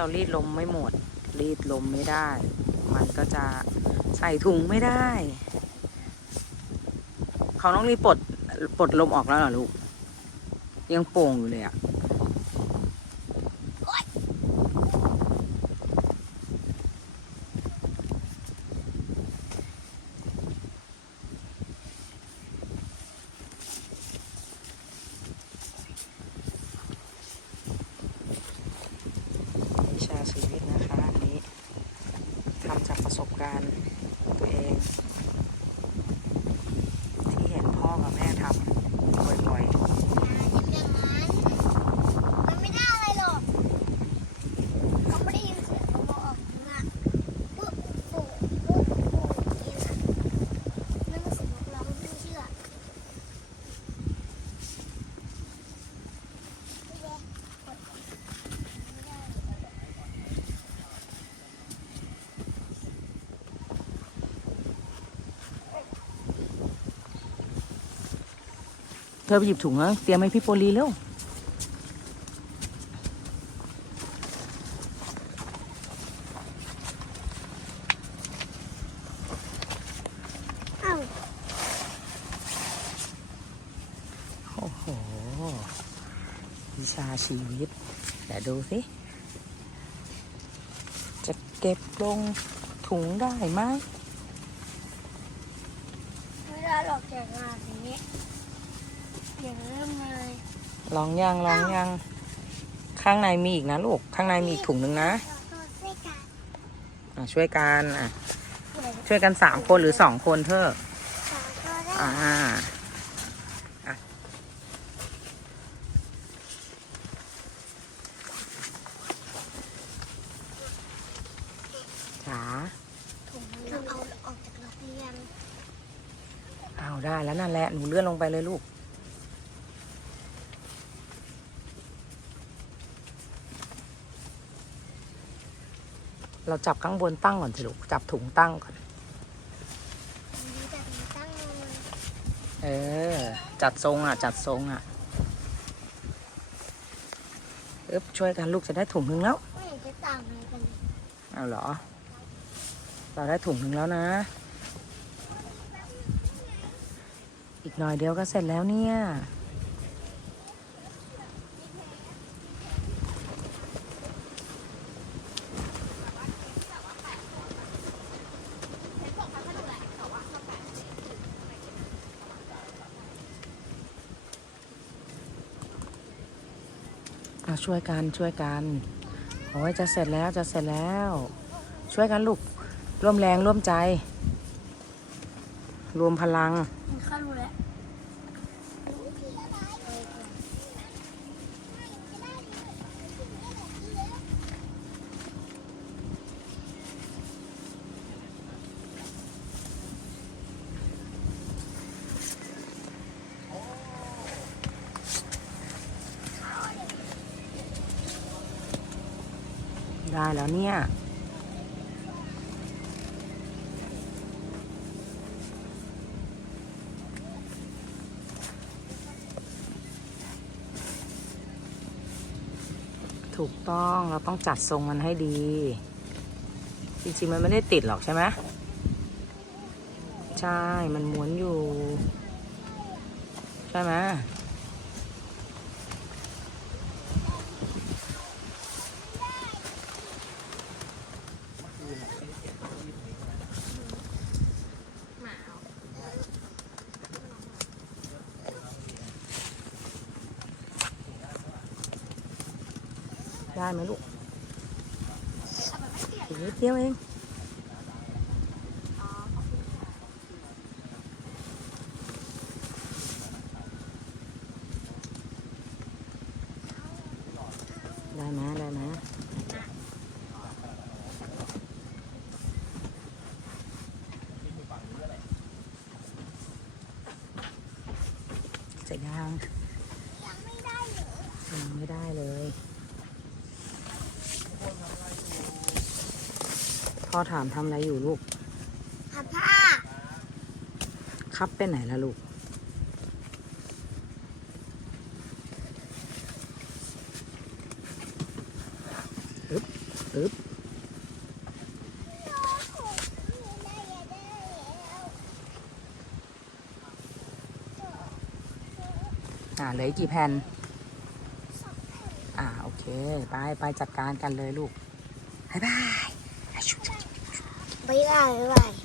เรารีดลมไม่หมด รีดลมไม่ได้ มันก็จะใส่ถุงไม่ได้ เขาต้องรีบปลดปลดลมออกแล้วเหรอลูก ยังโป่งอยู่เลยอะวิชาชีวิตนะคะ อันนี้ทำจา การตัวเอง ที่เห็นพ่อกับแม่ทำบ่อยๆ อย่างนั้นมันไม่ได้อะไรหรอกเขาไม่ได้ยินเสียงเขาบอกออกมาปุ๊บปุ๊บปุ๊บปุ๊บอย่างนี้นะนั่นก็เสียงนกร้องไม่เชื่อไม่ได้ไม่ได้ เธอไปหยิบถุงแล้วเตรียมให้พี่โปลีเร็วอ้าวโอ้โหวิชาชีวิตเดี๋ยวดูสิ จะเก็บลงถุงได้ไหมไม่ได้หรอกจากงานนี้ อย่างเริ่มเลยลองยังลองยัง ข้างในมีอีกนะลูก ข้างในมีอีกถุงหนึ่งนะตัวเส้กันอะช่วยกันอะเหมือนช่วยกันสามคนหรือสองคนเธอะสองตัวได้อ่าอะจ๋าถุงเราเอาออกจากโรงเรียนเอาได้แล้วนั่นแหละหนูเลื่อนลงไปเลยลูก เราจับข้างบนตั้งก่อนสิลูกจับถุงตั้งก่อนมีแต่ถุงตั้งมันเออ จัดทรงอะ จัดทรงอะเอ๊บช่วยกันลูกจะได้ถุงหนึ่งแล้วไม่เห็นจะต่างอะไรกันเลยเอาเหรอ เราได้ถุงหนึ่งแล้วนะ อีกหน่อยเดียวก็เสร็จแล้วเนี่ย เอาช่วยกันช่วยกันโอ้ยจะเสร็จแล้วจะเสร็จแล้ว ช่วยกันลูกร่วมแรงร่วมใจ รวมพลัง เข้ารู้แล้ว ได้แล้วเนี่ย ถูกต้องเราต้องจัดทรงมันให้ดี จริงๆ มันไม่ได้ติดหรอกใช่ไหมใช่ มันม้วนอยู่ ใช่ไหม ได้ไหมลูกอีกนิดเดียวเองได้ไหมได้ไหมเสร็จยังยังไม่ได้เหรอยังไม่ได้เลย พ่อถามทำอะไรอยู่ลูกพับผ้าขับไปไหนล่ะลูก อึ๊บ อึ๊บ อ่าเหลือกี่แผ่น อ่า โอเค ไป ไปจัดการกันเลยลูกบายบาย ไม่ได้ไม่ได้